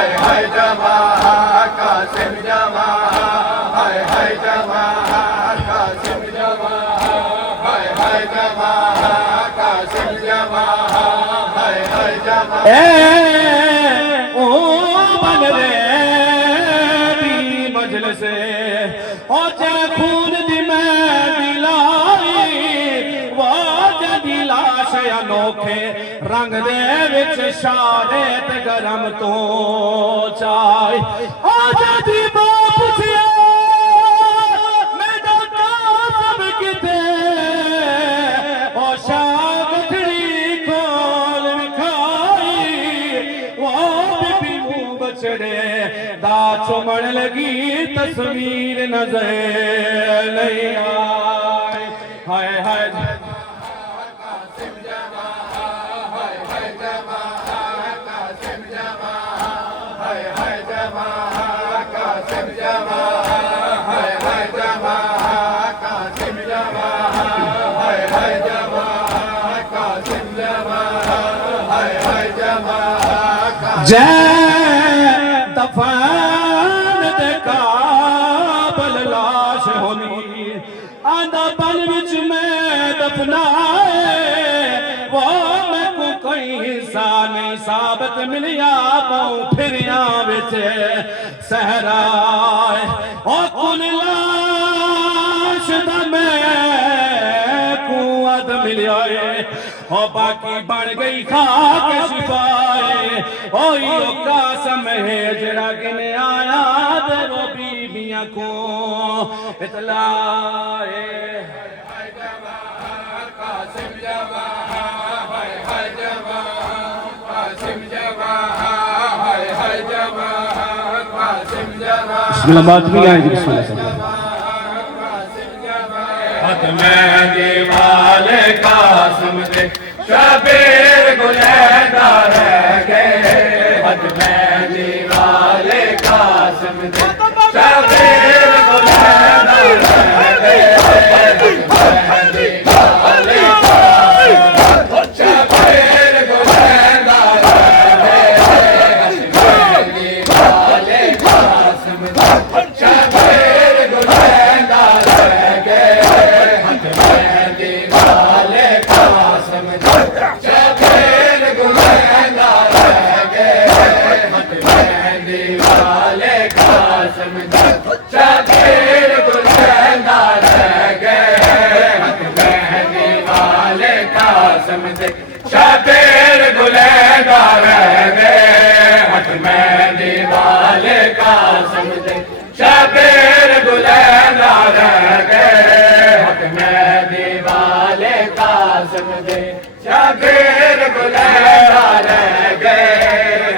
हाय हाय जमा कासिम जमा हाय हाय जमा कासिम जमा हाय हाय जमा कासिम जमा हाय हाय जमा ओ बन रे दी मजलिस ओ चे खून दी मैं दिलाई वो जदी लाश अनोखे रंग दे विच शारे ते गरम तो चाय ओ जदी बाप सिया मेरा काम किते ओ शागठड़ी खोल विखाई वो बीबी मुंह बचड़े दा चुमण लगी तस्वीर नजर नहीं आए हाय हाय कासिम जमा हाय हाय जमा कासिम जमा हाय हाय जमा कासिम जमा हाय हाय जमा कासिम जमा हाय हाय जमा कासिम जमा हाय हाय जमा जय दफन दे काबल लाश होनी आंदा पल विच मैं दफनाए वो मैं को कोई हिस्सा नहीं साबत मिलिया पाऊं फिरिया विच सहराए ओ कुल लाश दा मैं कुआद मिलिया ओ बाकी बन गई खाक शिफाए ओ यो कासम है जरा गिने आया ते वो बीबियां को इतलाए हाय जमा कासिम जमा हाय हाय जमा कासिम जमा हाय हाय जमा कासिम जमा बिस्मिल्लाह भी आएगी बिस्मिल्लाह हद में दीवाले कासिम दे शबीर गुलैदा रह गए हद में दीवाले कासिम दे शबीर गुलैदा रह गए शबीर गुलैदा रह गए दीवाले कासिम दे शबीर गुलैदा रह गए हद में दीवाले कासिम दे शबीर गुलैदा रह गए हद में दीवाले कासिम दे शबीर गुलैदा रह गए हद में दीवाले कासिम दे शबीर गुलैदा रह गए हद में दीवाले कासिम दे शबीर गुलैदा रह गए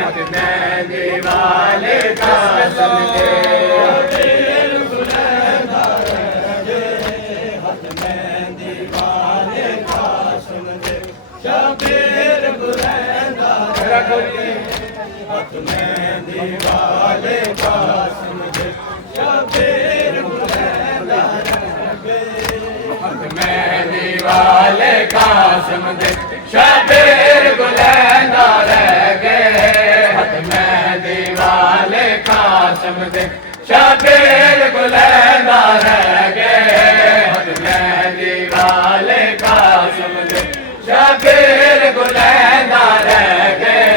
हद में दीवाले कासिम दे शबीर गुलैदा रह गए हद में दीवाले कासिम दे शबीर गुलैदा रह गए हद में दीवाले कासिम दे शबीर गुलैदा रह गए हद में दीवाले कासिम दे शबीर गुलैदा रह गए हद में दीवाले कासिम दे शबीर गुलैदा रह गए हद में दीवाले कासिम दे शबीर गुलैदा रह गए हद में दीवाले कासिम दे शबीर गुलैदा रह गए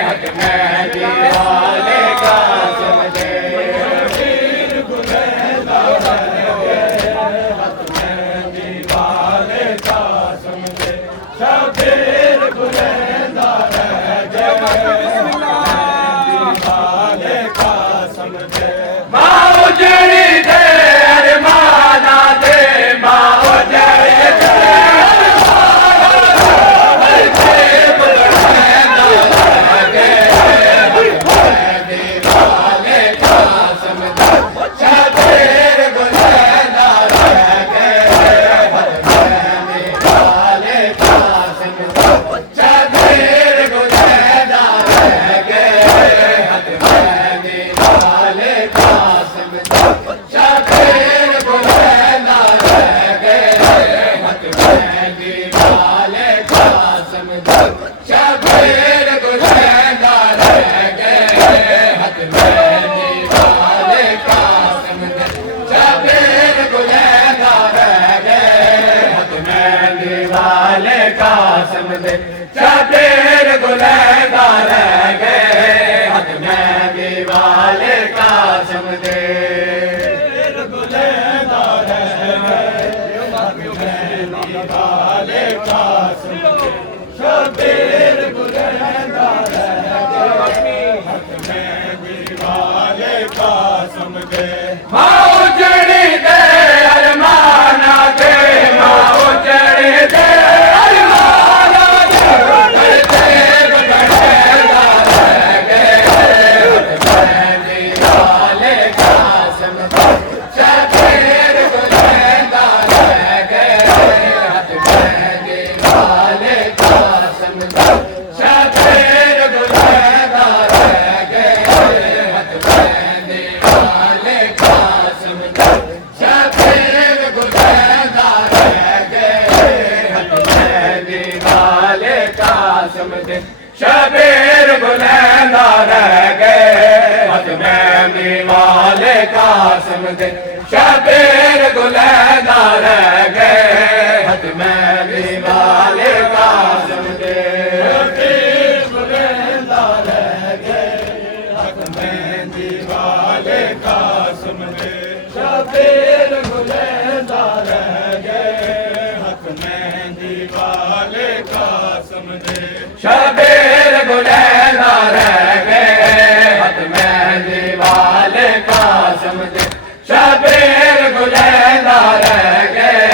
हद में दीवाले कासिम दे शबीर गुलैदा रह गए हद में दीवाले कासिम दे शबीर गुलैदा रह गए दीवाले कासिम दे माओ जड़ी दे अरमाना दे माओ जड़ी दे गुलैदा रह गए हक मेहंदी वाले कासिम दे गुलैदा रह गए हक मेहंदी वाले कासिम दे शबीर गुलैदा रह गए हक मेहंदी वाले कासिम दे माओ जड़ी दे अरमाना दे माओ जड़ी दे अरमाना दे करते बगड़ेदा रह गए हक मेहंदी वाले कासिम दे शबीर गुलैदा रह गए हक मेहंदी वाले कासिम दे शबीर गुलैदा रह गए हक मेहंदी वाले कासिम दे शबीर गुलैदा रह गए हक मेहंदी वाले कासिम दे शबीर गुलैदा रह गए हक मेहंदी वाले कासिम दे शबीर गुलैदा रह गए हक मेहंदी वाले कासिम दे शबीर गुलैदा रह गए हक मेहंदी वाले कासिम दे शबीर गुलैदा रह गए हक मेहंदी वाले कासिम दे शबीर गुलैदा रह गए हक मेहंदी वाले कासिम दे शबीर गुलैदा रह गए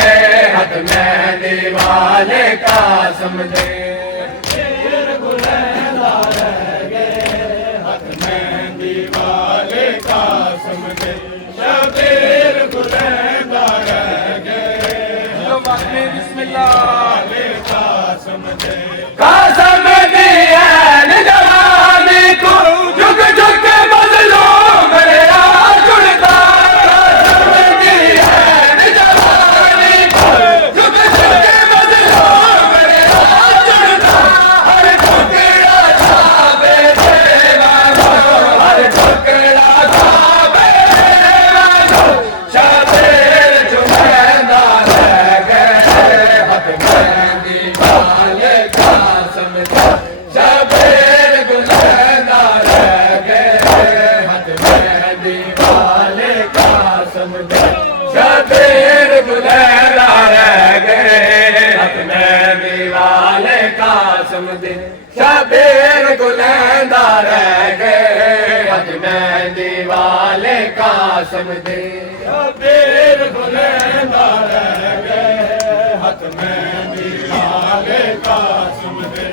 हक मेहंदी वाले कासिम दे शबीर गुलैदा रह गए हक मेहंदी वाले कासिम दे शबीर गुलैदा रह गए बिस्मिल्लाह कासिम दे कासिम दी ऐन जवानी को जुग जुग मज़लूम मेरा जुड़ता कासिम दी ऐन जवानी को जुग जुग मज़लूम मेरा जुड़ता हर टुकड़ा छावे देवानो हर टुकड़ा छावे देवानो शबीर जुलैदा रह गए हक मेहंदी वाले कासिम दे शबीर गुलैदा रह गए हक मेहंदी वाले कासिम दे शबीर गुलैदा रह गए हक मेहंदी वाले कासिम दे शबीर गुलैदा रह गए हक मेहंदी वाले कासिम दे शबीर गुलैदा रह गए हक मेहंदी वाले कासिम दे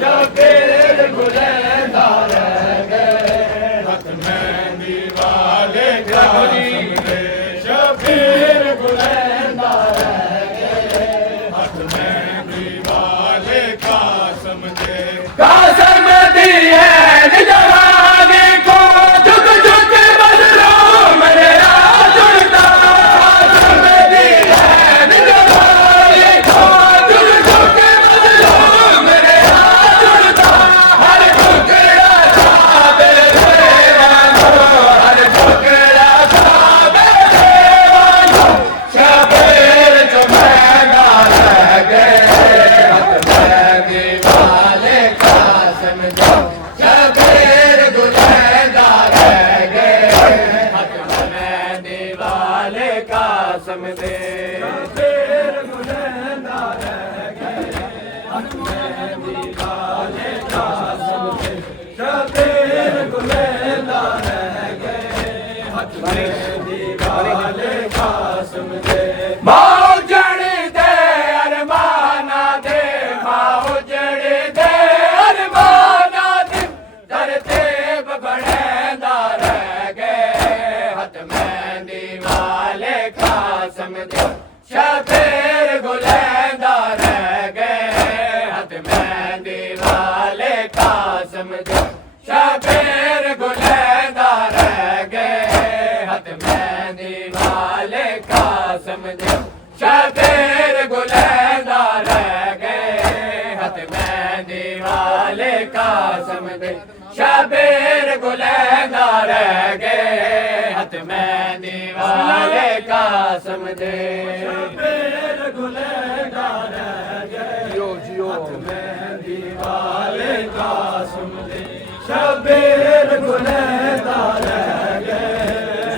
शबीर गुलैदा रह गए हक मेहंदी वाले कासिम दे शबीर गुलैदा रह गए हक मेहंदी वाले कासिम दे कासिम दी ऐन जवानी को जुग जुग मज़लूम मेरा जुड़ता कासिम दी ऐन जवानी को जुग जुग मज़लूम मेरा जुड़ता हर टुकड़ा छावे देवानो हर टुकड़ा छावे देवानो शबीर जुलैदा रह गए हक मेहंदी वाले कासिम दे शबीर गुलैदा रह गए हक मेहंदी वाले कासिम दे शबीर गुलैदा रह गए हक मेहंदी वाले कासिम दे शबीर गुलैदा रह गए हक मेहंदी वाले कासिम दे माओ जड़ी दे अरमाना दे माओ जड़ी दे अरमाना दे करते बगड़ेदा रह गए हक मेहंदी वाले कासिम दे शबीर गुलैदा रह गए हक मेहंदी वाले कासिम दे शबीर गुलैदा रह गए हक मेहंदी वाले कासिम दे शबीर गुलैदा रह गए हक मेहंदी वाले कासिम दे शबीर गुलैदा रह गए हक मेहंदी वाले कासिम दे शबीर गुलैदा रह गए हक मेहंदी वाले कासिम दे शबीर गुलैदा रह गए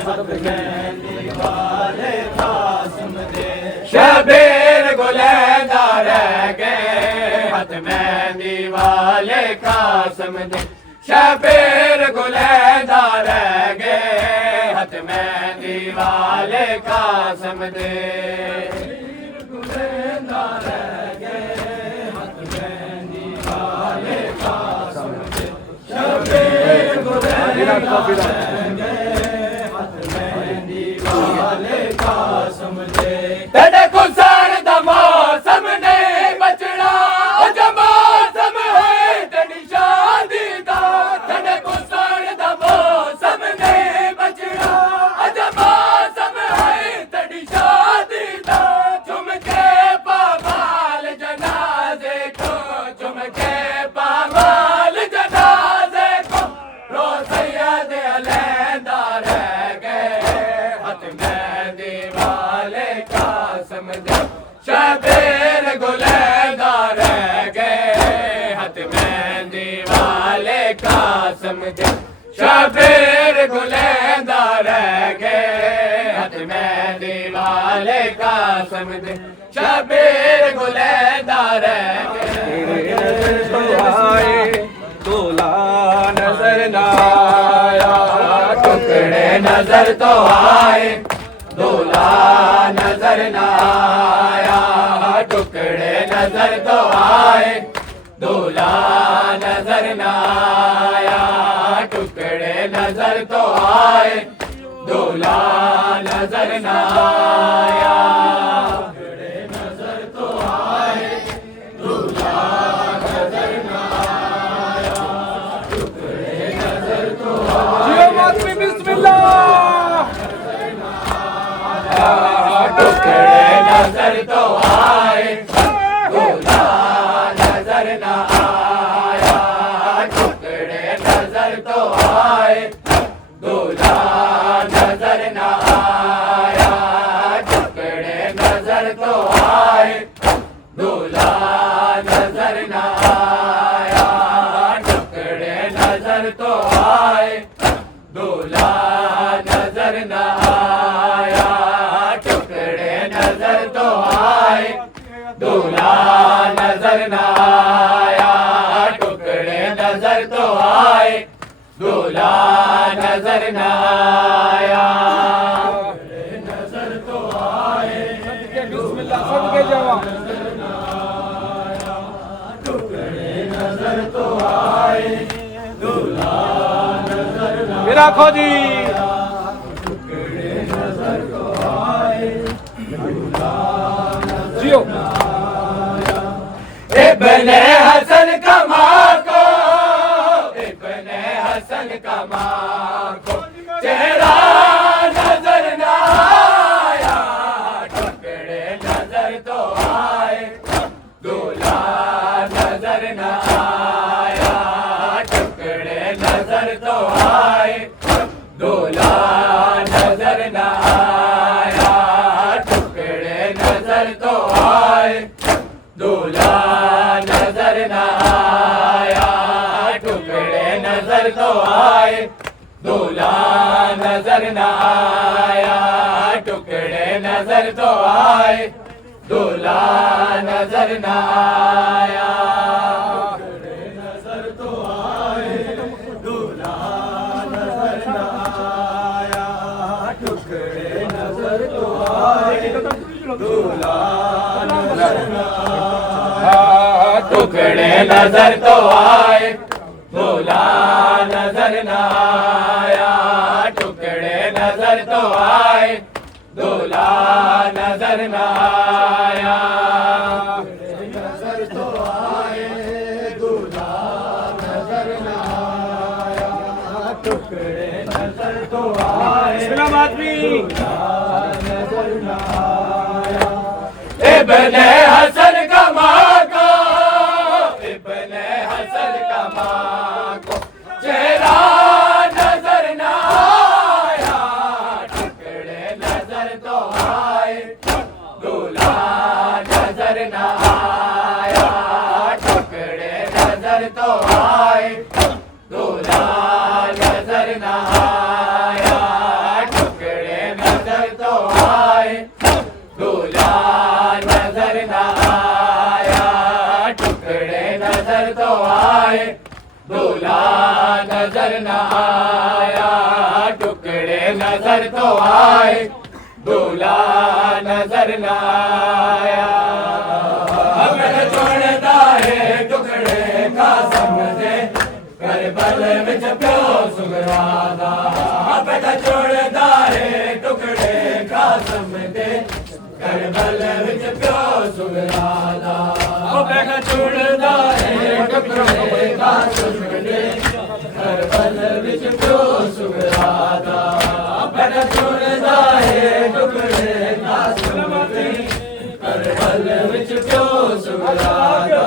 हत मेहंदी वाले कासिम दे शबीर गुलैदा रह गए हत मेहंदी वाले कासिम दे शबीर गुलैदा रह गए हत मेहंदी वाले कासिम दे गुलैदा रह गए हत मेहंदी वाले कासिम दे शबीर गुलैदा रह गए हत मेहंदी वाले कासिम दे तेरे गुलशन दा मौसम ने बचड़ा जब मौसम है तेरी शादी दा तेरे गुलशन दा मौसम ने बचड़ा जब मौसम है तेरी शादी दा झुम के पामाल जनाजे को झुम के पामाल जनाजे को रोज़ैया दे अलैदा रह गए हत मेहंदी वाले कासिम दे शबीर गुलैदा रह गए हत मेहंदी वाले कासिम दे शबीर गुलैदा रह गए हत मेहंदी वाले कासिम दे शबीर गुलैदा रह गए दूल्हा नजर ना आया टुकड़े नजर तो आए दूल्हा नजर ना आया टुकड़े नजर तो आए दूल्हा नजर ना आया टुकड़े नजर तो आए दूल्हा नजर ना आया टुकड़े नजर तो आए दूल्हा नजर ना आया टुकड़े नजर तो आए बिस्मिल्लाह टुकड़े नजर तो आए दूल्हा नजर ना आया टुकड़े नजर तो आए दूल्हा नजर ना आया टुकड़े नजर तो आए दूल्हा नजर ना आया टुकड़े नजर तो आए दूल्हा नजर ना आया टुकड़े नजर तो आए दूल्हा नजर ना आया टुकड़े नजर तो आए दूल्हा नजर ना आया नजर तो आए बिस्मिल्लाह सबके जवाब टुकड़े नजर तो आए दूल्हा नजर ना मेरा खोजी टुकड़े नजर तो आए जियो इब्ने हसन कमा को इब्ने हसन कमा को चेहरा नजर ना आया टुकड़े नजर तो आए दूल्हा नजर ना आया टुकड़े नजर तो आए दूल्हा नजर ना आया टुकड़े नजर तो आए दूल्हा नजर ना आया टुकड़े नजर तो आए दूल्हा नजर ना आया टुकड़े नजर तो आए दूल्हा नजर ना आया टुकड़े नजर तो आए दूल्हा नजर ना आया टुकड़े नजर तो आए दूल्हा नजर ना आया टुकड़े नजर तो आए दूल्हा नजर ना आया टुकड़े नजर तो आए दूल्हा नजर ना आया नजर तो आए दूल्हा नजर ना आया टुकड़े नजर तो आए नजर ना आया इब्ने हसन कमा को इब्ने हसन कमा को चेहरा नजर ना आया टुकड़े नजर तो आए दूल्हा नजर ना आया टुकड़े नजर तो आए आया, टुकड़े नजर तो आए, दूल्हा नजर न आया। अब छोड़दा है टुकड़े कासम दे, करबल विच प्यो सुगरादा। अब छोड़दा है टुकड़े कासम दे, करबल विच प्यो सुगरादा। बेटा छोड़दा है टुकड़े कासम दे, करबल विच प्यो सुगरादा। बेटा छोड़दा है टुकड़े कासम दे, करबल विच प्यो सुगरादा।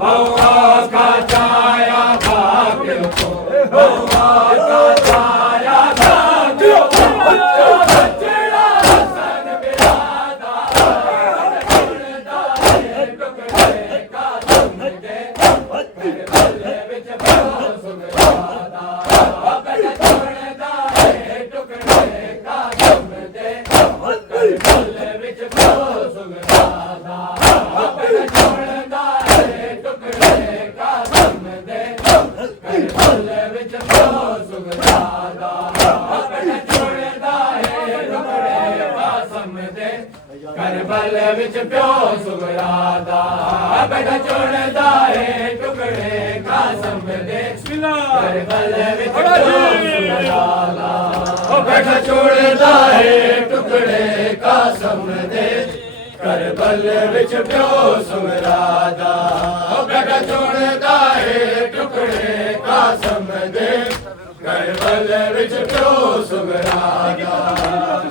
बउआ का छाया भाग्य को, बउआ का छाया भाग्य को, बचड़ा हसन बिरादा। छोड़दा है टुकड़े कासम दे, करबल विच प्यो सुगरादा। बेटा छोड़दा है टुकड़े कासम दे, करबल विच प्यो सुगरादा। बेटा छोड़दा है टुकड़े कासम दे, करबल विच प्यो सुगरादा। बेटा छोड़दा है टुकड़े कासम दे, करबल विच प्यो सुगरादा। बेटा छोड़दा है टुकड़े कासम दे, करबल विच प्यो सुगरादा। बेटा छोड़दा है टुकड़े कासम दे, करबल विच प्यो सुगरादा। बेटा छोड़दा है टुकड़े कासम दे, करबल विच प्यो सुगरादा।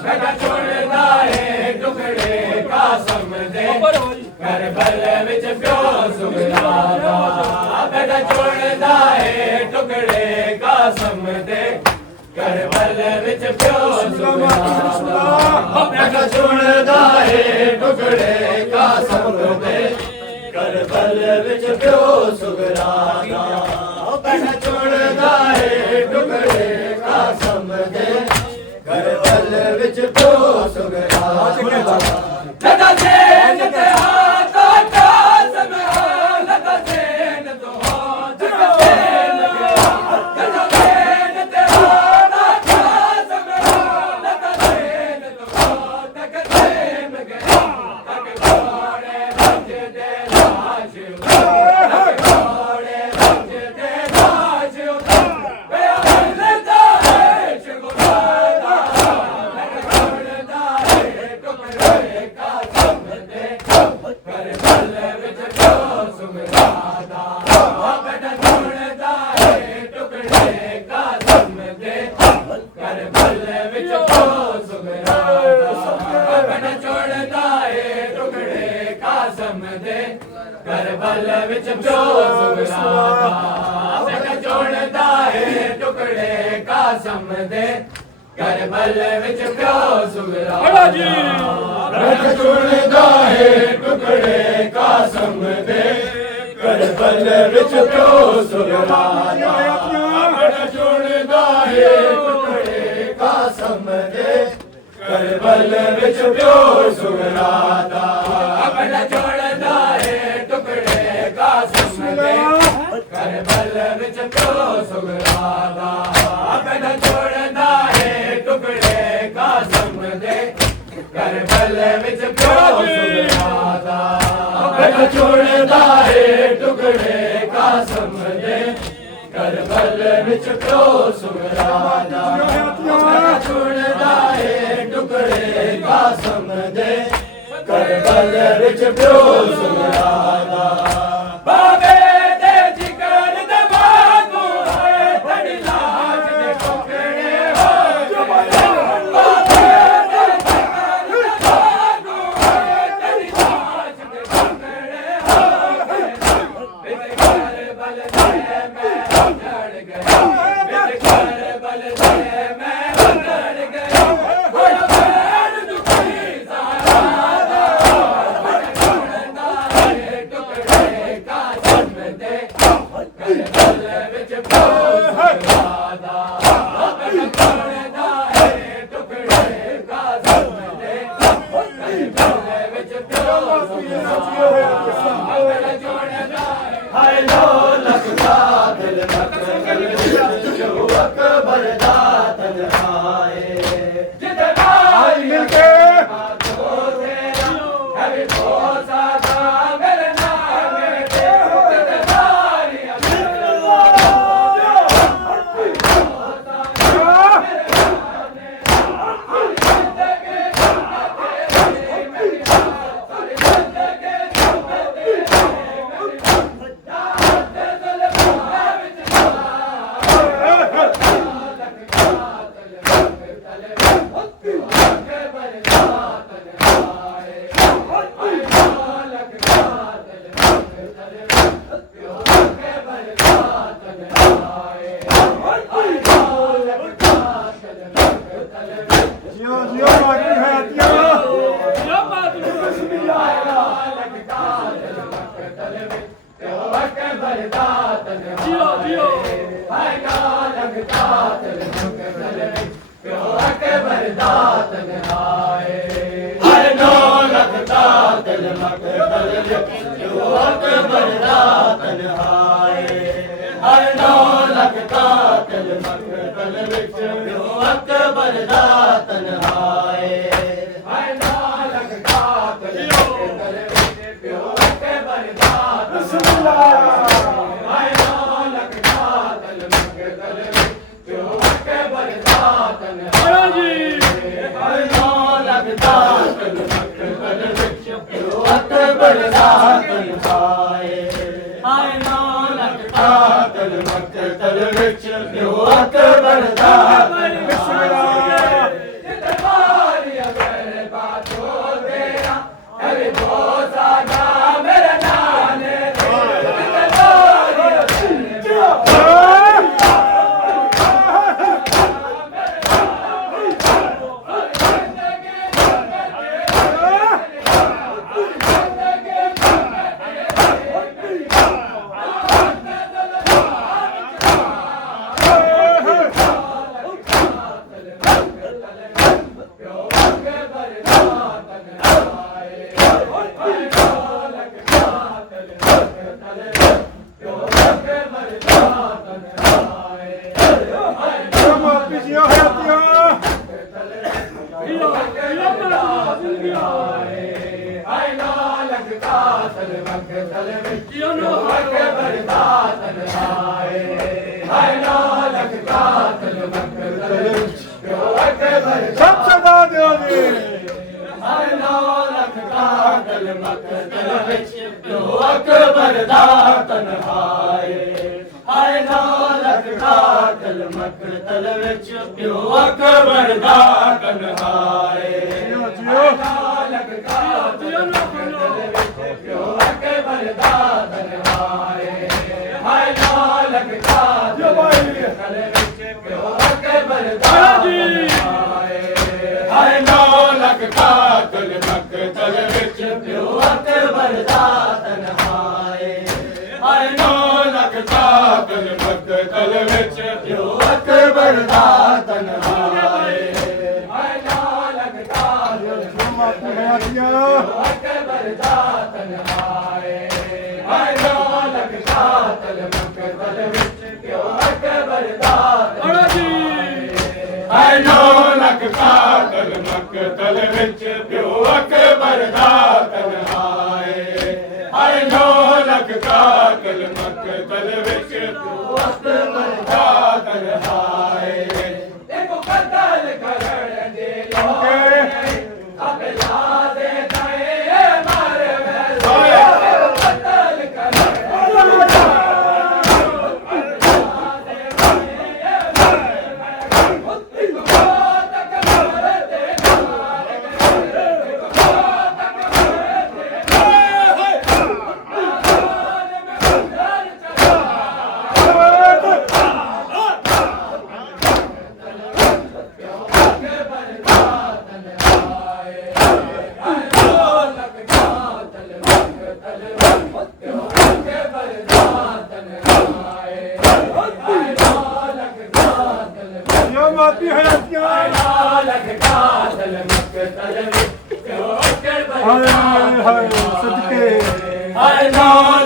बेटा छोड़दा है टुकड़े कासम दे, करबल विच प्यो सुगरादा। बेटा छोड़दा है टुकड़े कासम दे, करबल विच प्यो सुगरादा। बेटा छोड़दा है टुकड़े कासम दे, करबल विच प्यो सुगरादा। बेटा छोड़दा है टुकड़े कासम दे, करबल विच प्यो सुगरादा। लगा चैन ते हाथ कासम, लगा चैन तो हाथ चैन गया। लगा चैन ते हाथ कासम, लगा चैन तो हाथ चैन गया। तक घोड़े रंज दे राज, तक घोड़े रंज दे राज, गया मिलता है शुगरादा। बेटा छोड़दा है टुकड़े कासम दे, करबल विच प्यो सुगरादा। बेटा छोड़दा है टुकड़े कासम दे, करबल विच प्यो सुगरादा। बेटा छोड़दा है टुकड़े कासम दे, करबल विच प्यो सुगरादा। बेटा छोड़दा है टुकड़े कासम दे, करबल विच प्यो सुगरादा। बेटा छोड़दा है टुकड़े कासम दे, करबल विच प्यो सुगरादा। बेटा छोड़दा है टुकड़े कासम दे, करबल विच प्यो सुगरादा। बेटा छोड़दा है टुकड़े कासम दे, करबल विच प्यो सुगरादा। बेटा छोड़दा है टुकड़े कासम दे, करबल विच प्यो सुगरादा। बेटा छोड़दा है टुकड़े कासम दे, करबल विच प्यो सुगरादा। बेटा छोड़दा है टुकड़े कासम दे, करबल विच प्यो सुगरादा। बाबे दे जिगर दे बागू है, धड़ी लाज दे टुकड़े हो। बाबे दे जिगर दे बागू है, धड़ी लाज दे टुकड़े हो। बिच करबल दे मैं उजड़ गया, बिच करबल दे मैं उजड़ गया। बड़ा बैर दुखी ज़ादा। बेटा छोड़दा है टुकड़े कासम दे, करबल विच प्यो सुगरादा। बेटा छोड़दा है टुकड़े कासम दे, करबल विच प्यो सुगरादा। बेटा छोड़दा है हाय लो लगदा दिल मत बरदातन आए आज मिलके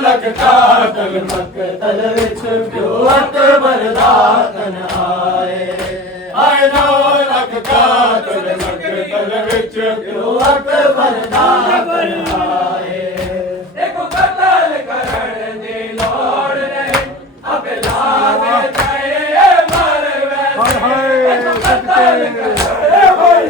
लगता तल मकतल विच प्यो अकबर दा तन आए ਹਾਏ 9 ਲੱਖ ਕਾਤਲ ਮਕਤਲ ਵਿੱਚ ਪਿਓ ਅਕਬਰ ਦਾ ਤਨਹਾਏ ਦੇਖੋ ਕਤਲ ਕਰਨ ਦੀ ਲੋੜ ਨਹੀਂ ਆਪੇ ਲਾ ਦੇ ਜਾਏ ਮਰ ਵੈਸੇ ਦੇਖੋ ਕਤਲ ਕਰਨ ਹੋਏ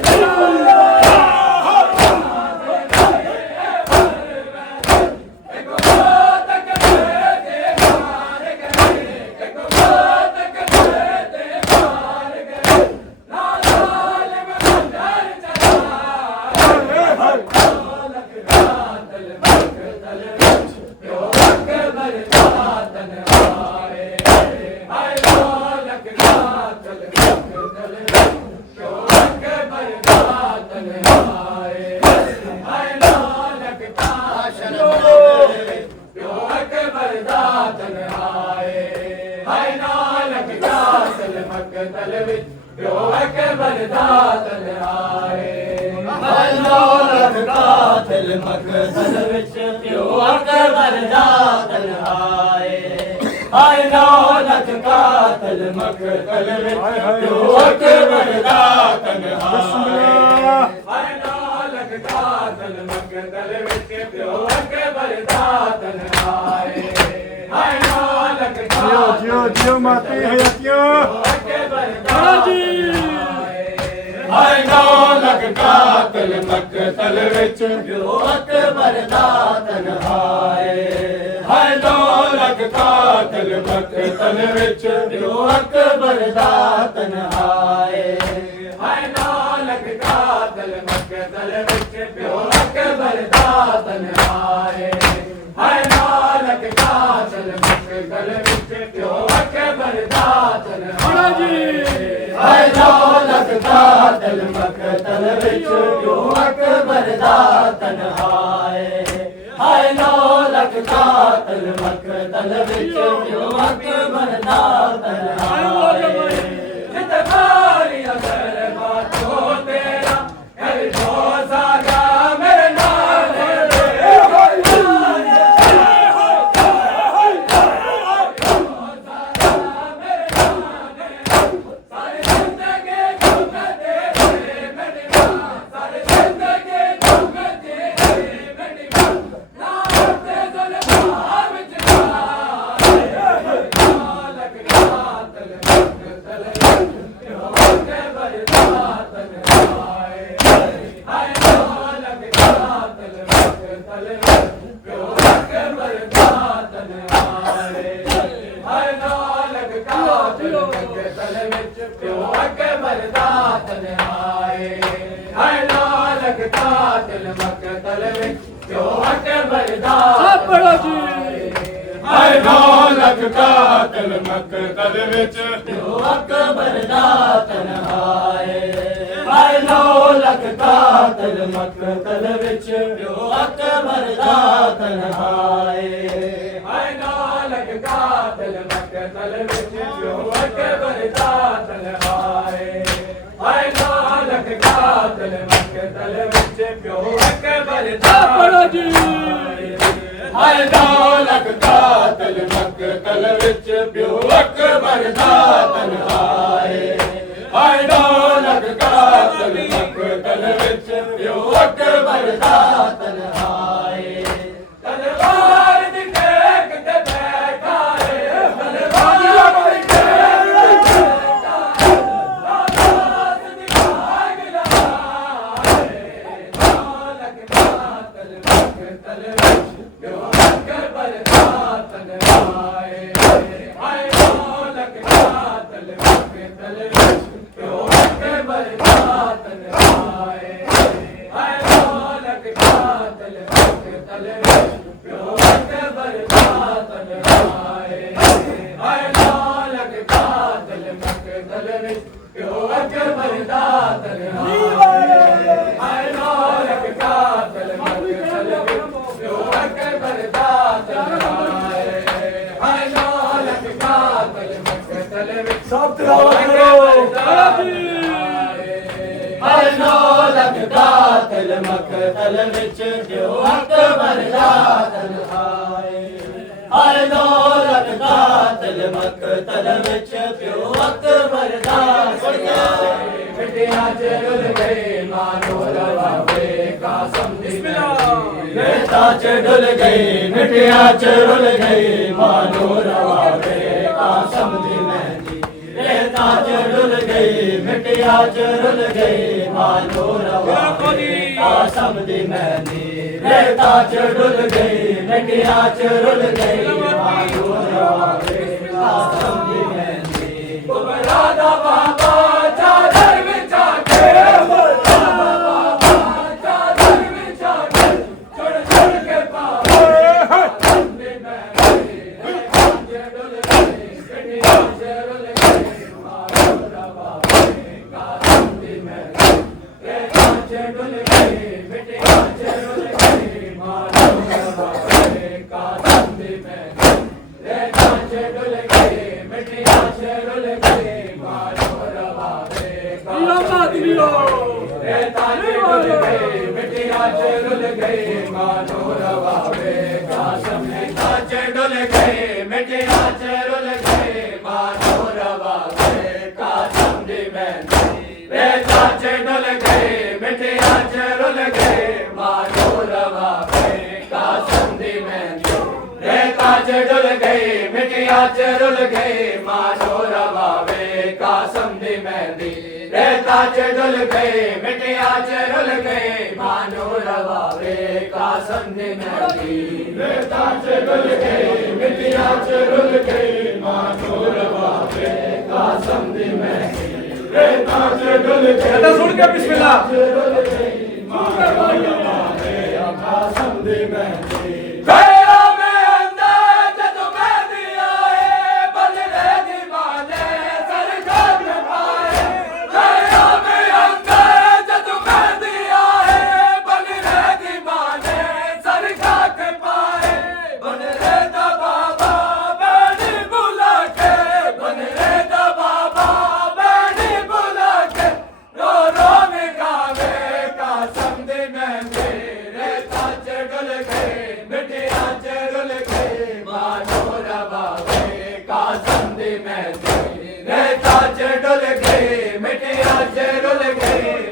ਹਾਏ 9 ਲੱਖ ਕਾਤਲ ਮਕਤਲ ਵਿੱਚ ਪਿਓ ਅਕਬਰ ਦਾ ਤਨਹਾਏ ਹਾਏ 9 ਲੱਖ ਕਾਤਲ ਮਕਤਲ ਵਿੱਚ ਪਿਓ ਅਕਬਰ ਦਾ ਤਨਹਾਏ ਹਾਏ 9 ਲੱਖ ਜਿਉ ਮਾਤੇ ਹਯਾਤੀਆਂ ਅਕਬਰ ਦਾ ਜੀ ਹਾਏ 9 ਲੱਖ ਕਾਤਲ ਮਕਤਲ ਵਿੱਚ ਪਿਓ ਅਕਬਰ ਦਾ ਤਨਹਾਏ ਹਾਏ 9 ਲੱਖ ਕਾਤਲ ਮਕਤਲ ਵਿੱਚ ਪਿਓ ਅਕਬਰ ਦਾ ਤਨਹਾਏ ਹਾਏ 9 ਲੱਖ ਕਾਤਲ ਮਕਤਲ ਵਿੱਚ ਪਿਓ ਅਕਬਰ ਦਾ ਤਨਹਾਏ ਹਾਏ 9 ਲੱਖ ਕਾਤਲ ਮਕਤਲ ਵਿੱਚ ਪਿਓ ਅਕਬਰ ਦਾ ਤਨਹਾਏ ਹਾਏ 9 ਲੱਖ ਕਾਤਲ ਮਕਤਲ ਵਿੱਚ ਪਿਓ ਅਕਬਰ ਦਾ ਤਨਹਾਏ ਹਾਏ 9 ਲੱਖ ਕਾਤਲ ਮਕਤਲ ਵਿੱਚ ਪਿਓ ਅਕਬਰ ਦਾ ਤਨਹਾਏ ਜਿੱਤ ਮਾਰੀ ਅਸਰ ਬਾਤੋਂ ਤੇਰਾ ਕਰ ਜੋ ਸਾਗਾ ਮੇਰੇ ਨਾਲ ਹਾਏ 9 ਲੱਖ ਕਾਤਲ ਮਕਤਲ ਵਿੱਚ ਪਿਓ ਅਕਬਰ ਦਾ ਤਨਹਾਏ ਹਾਏ 9 ਲੱਖ ਕਾਤਲ ਮਕਤਲ ਵਿੱਚ ਪਿਓ ਅਕਬਰ ਦਾ ਤਨਹਾਏ ਹਾਏ 9 ਲੱਖ ਕਾਤਲ ਮਕਤਲ ਵਿੱਚ ਪਿਓ ਅਕਬਰ ਦਾ ਤਨਹਾਏ ਹਾਏ 9 ਲੱਖ ਕਾਤਲ ਮਕਤਲ ਵਿੱਚ ਪਿਓ ਅਕਬਰ ਦਾ ਜੀ ਹਾਏ 9 ਲੱਖ ਕਾਤਲ ਮਕਤਲ ਵਿੱਚ ਪਿਓ ਅਕਬਰ ਦਾ ਤਨਹਾਏ ਹਾਏ 9 ਲੱਖ ਕਾਤਲ ਮਕਤਲ ਵਿੱਚ ਪਿਓ ਅਕਬਰ ਦਾ ਤਨਹਾਏ ਤਲਵਾਰ ਦੀ ਟੇਕ ਤੇ ਬੈਠਾ ਏ ਤਲਵਾਰ ਦੀ ਟੇਕ ਤੇ ਬੈਠਾ ਆਵਾਜ਼ ਦੀ ਭਾਗ ਲਾਏ 9 ਲੱਖ ਕਾਤਲ ਮਕਤਲ ਵਿੱਚ ਪਿਓ ਅਕਬਰ ਦਾ ਤਨਹਾਏ ਹਾਏ 9 ਲੱਖ ਕਾਤਲ ਮਕਤਲ ਵਿੱਚ ਪਿਓ ਅਕਬਰ ਦਾ ਤਨਹਾਏ ਹਾਏ 9 ਲੱਖ ਕਾਤਲ ਮਕਤਲ ਵਿੱਚ ਪਿਓ ਅਕਬਰ ਦਾ ਤਨਹਾਏ ਹਾਏ 9 ਲੱਖ ਕਾਤਲ ਮਕਤਲ ਵਿੱਚ ਪਿਓ ਅਕਬਰ ਦਾ ਤਨਹਾਏ ਹਾਏ 9 ਲੱਖ ਕਾਤਲ ਮਕਤਲ ਵਿੱਚ ਪਿਓ ਅਕਬਰ ਦਾ ਤਨਹਾਏ ਹਾਏ 9 ਲੱਖ ਕਾਤਲ ਮਕਤਲ ਵਿੱਚ ਸਭ ਤਰਾਵਾ ਹਾਏ 9 ਲੱਖ ਕਾਤਲ ਮਕਤਲ ਵਿੱਚ ਪਿਓ ਅਕਬਰ ਦਾ ਤਨਹਾਏ ਹਾਏ 9 ਲੱਖ ਕਾਤਲ ਮਕਤਲ ਵਿੱਚ ਪਿਓ ਅਕਬਰ ਦਾ रुल गई मानो रवावे कासम दी मेहंदी रेता च डुल गई मिटिया च रुल गई मानो रवावे कासम दी मेहंदी रेता च डुल गई मिटिया च रुल गई मानो रवावे कासम दी मेहंदी रेता च डुल गई मिटिया च रुल गई मानो रवावे कासम दी मेहंदी कुबरा दा बाबा चादर विचा के रुल गई मानो रवावे कासम दी मेहंदी रेता च डुल गई मिटिया च रुल गई मानो रवावे कासम दी मेहंदी रेता च डुल गई मिटिया च रुल गई मानो रवावे कासम दी मेहंदी रेता च डुल गई सुन के बिस्मिल्लाह मानो रवावे कासम दी मेहंदी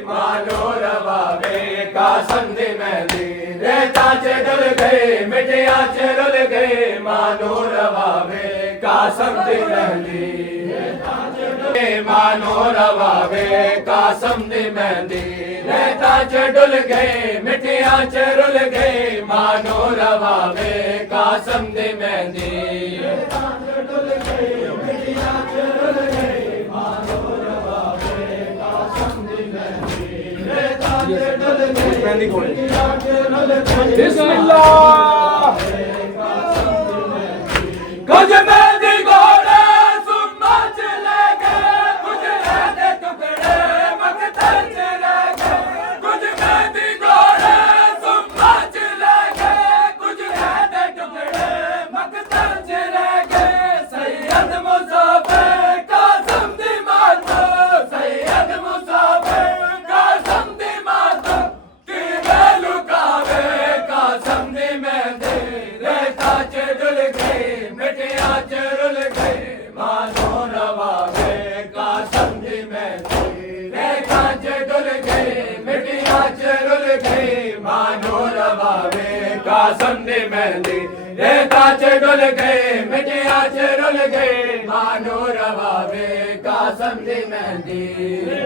मानो रवावे कासम दी मेहंदी मानो रवावे कासम दी मेहंदी रेता च डुल गई मिटिया च रुल गई मानो रवावे कासम दी मेहंदी रेता च डुल गई मिटिया च रुल गई मानो रवावे कासम दी मेहंदी रेता च डुल गई मिटिया च रुल गई बिस्मिल्लाह कुछ मेहंदी घोड़े सुम्मा चले गए कुछ रहते टुकड़े मकतल चले गए कुछ मेहंदी घोड़े सुम्मा चले गए कुछ रहते टुकड़े मकतल चले गए सैयद मुसाफिर कासम दी मातो सैयद मुसाफिर कासम दी मातो की लुकावे कासम दी मेहंदी रेता च डुल गई मिटिया च रुल गई मानो रवावे कासम दी मेहंदी रेता च डुल गई मिटिया च रुल गई मानो रवावे कासम दी मेहंदी रेता च डुल गई मिटिया च रुल गई मानो रवावे कासम दी मेहंदी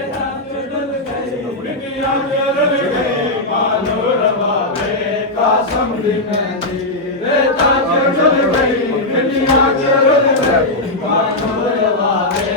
रेता च डुल गई मिटिया च रुल गई मानो रवावे कासम दी मेहंदी रेता च डुल गई मिटिया च रुल गई मानो रवावे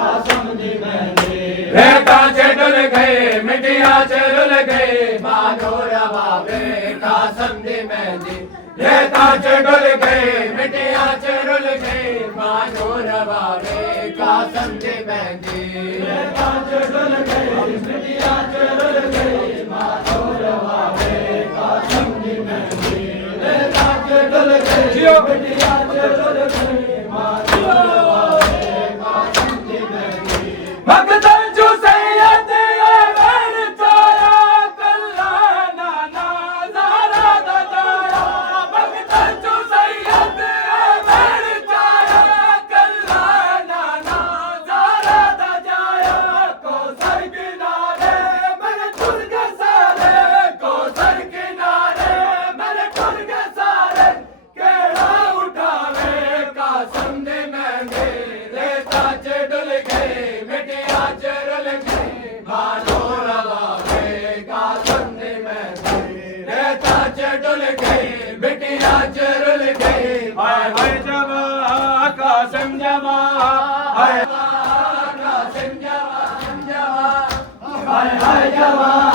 कासम दी मेहंदी रेता च डुल गई मिटिया च रुल गई मानो रवावे कासम दी मेहंदी रेता च डुल गई मिटिया च रुल गई मानो रवावे कासम दी मेहंदी रेता च डुल गई मिटिया च रुल गई मानो रवावे कासम दी मेहंदी रेता च डुल गई मिटिया च रुल गई मानो रवावे कासम दी मेहंदी मकतल जो सैयद अमर चाया कल्ला नाना ज़हरा दा जाया मकतल जो सैयद अमर चाया कल्ला नाना ज़हरा दा जाया हाय हाय जवान